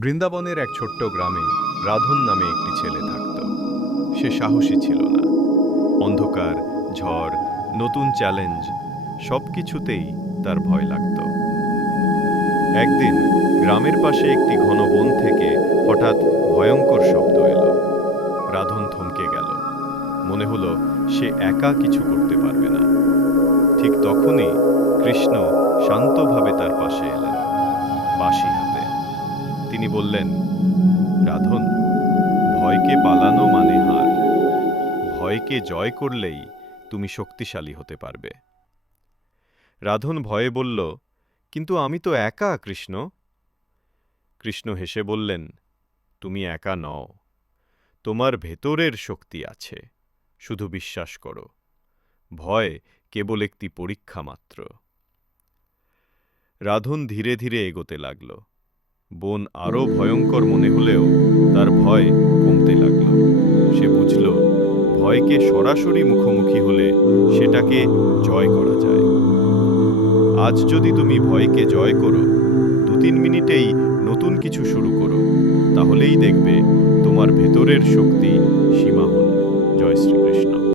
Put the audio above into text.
বৃন্দাবনের এক ছোট্ট গ্রামে রাধন নামে একটি ছেলে থাকত। সে সাহসী ছিল না। অন্ধকার, ঝড়, নতুন চ্যালেঞ্জ সব কিছুতেই তার ভয় লাগত। একদিন গ্রামের পাশে একটি ঘন বন থেকে হঠাৎ ভয়ঙ্কর শব্দ এলো। রাধন থমকে গেল। মনে হলো সে একা কিছু করতে পারবে না। ঠিক তখনই কৃষ্ণ শান্তভাবে তার পাশে এলেন। হাতে। তিনি বললেন, রাধন, ভয়কে পালানো মানে হার। ভয়কে জয় করলেই তুমি শক্তিশালী হতে পারবে রাধন ভয়ে বলল, কিন্তু আমি তো একা, কৃষ্ণ কৃষ্ণ হেসে বললেন, তুমি একা নও। তোমার ভেতরের শক্তি আছে, শুধু বিশ্বাস করো। ভয় কেবল একটি পরীক্ষা মাত্র রাধন ধীরে ধীরে এগোতে লাগল। বন আরও ভয়ঙ্কর মনে হলেও তার ভয় কমতে লাগল। সে বুঝল, ভয়কে সরাসরি মুখোমুখি হলে সেটাকে জয় করা যায়। আজ যদি তুমি ভয়কে জয় করো দু তিন মিনিটেই নতুন কিছু শুরু করো, তাহলেই দেখবে তোমার ভেতরের শক্তি সীমা